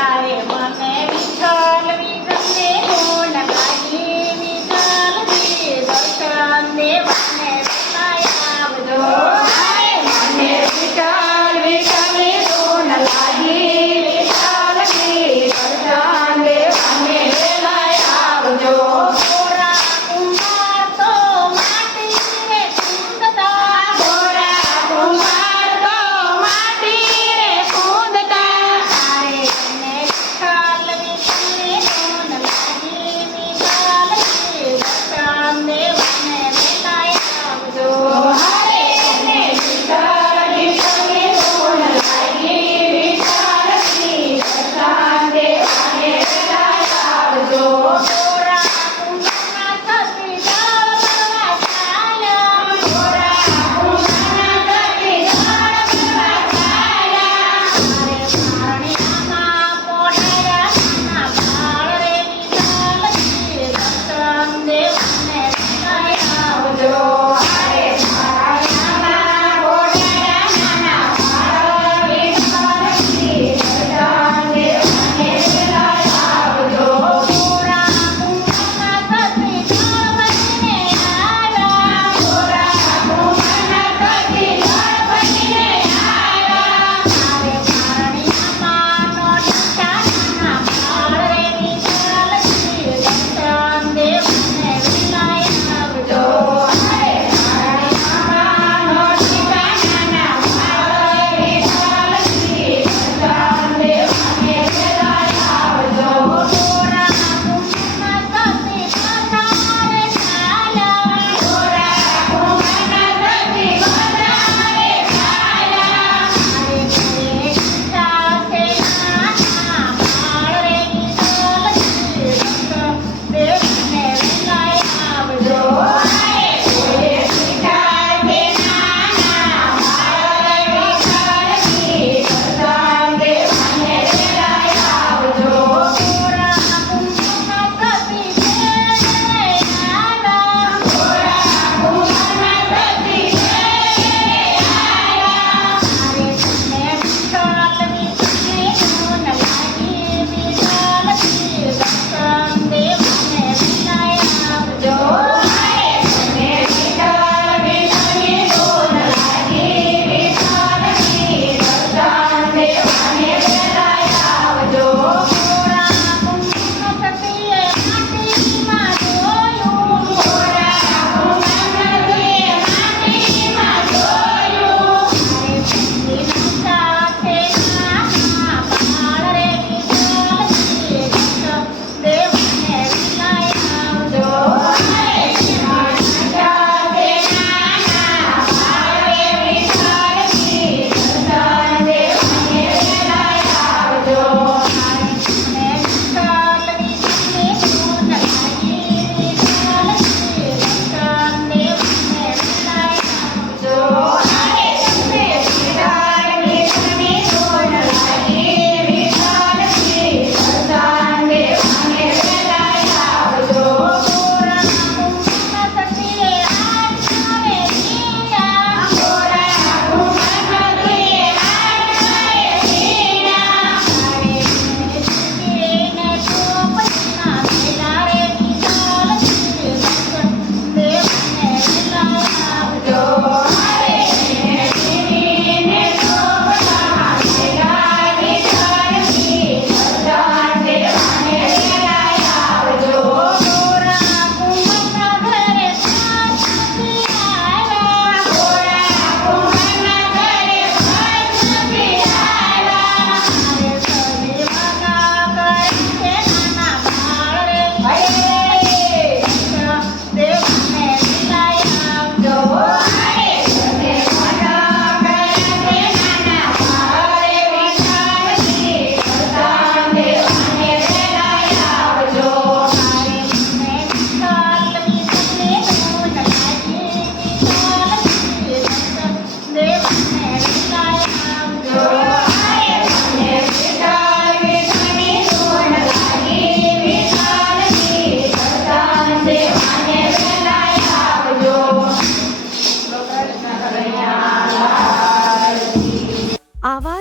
આવે મને વિઠ્ઠલ વિઠ્ઠલને ગુણ ગાઈ વિઠ્ઠલજી દર્શન દેવાને વેલાય આવજો મને વિઠ્ઠલ વિઠ્ઠલની ધૂન લાગી વિઠ્ઠલજી દર્શન દેવાને વેલાય આવજો ગોરા કુંભાર તો માટી રે કૂદતા ગોરા કુમાર તો માટી રે કૂદતા તારે મને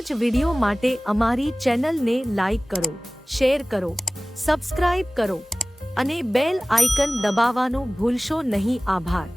જ વિડિયો માટે અમારી ચેનલને લાઈક કરો, શેર કરો, સબસ્ક્રાઇબ કરો અને બેલ આઇકન દબાવવાનું ભૂલશો નહીં. આભાર.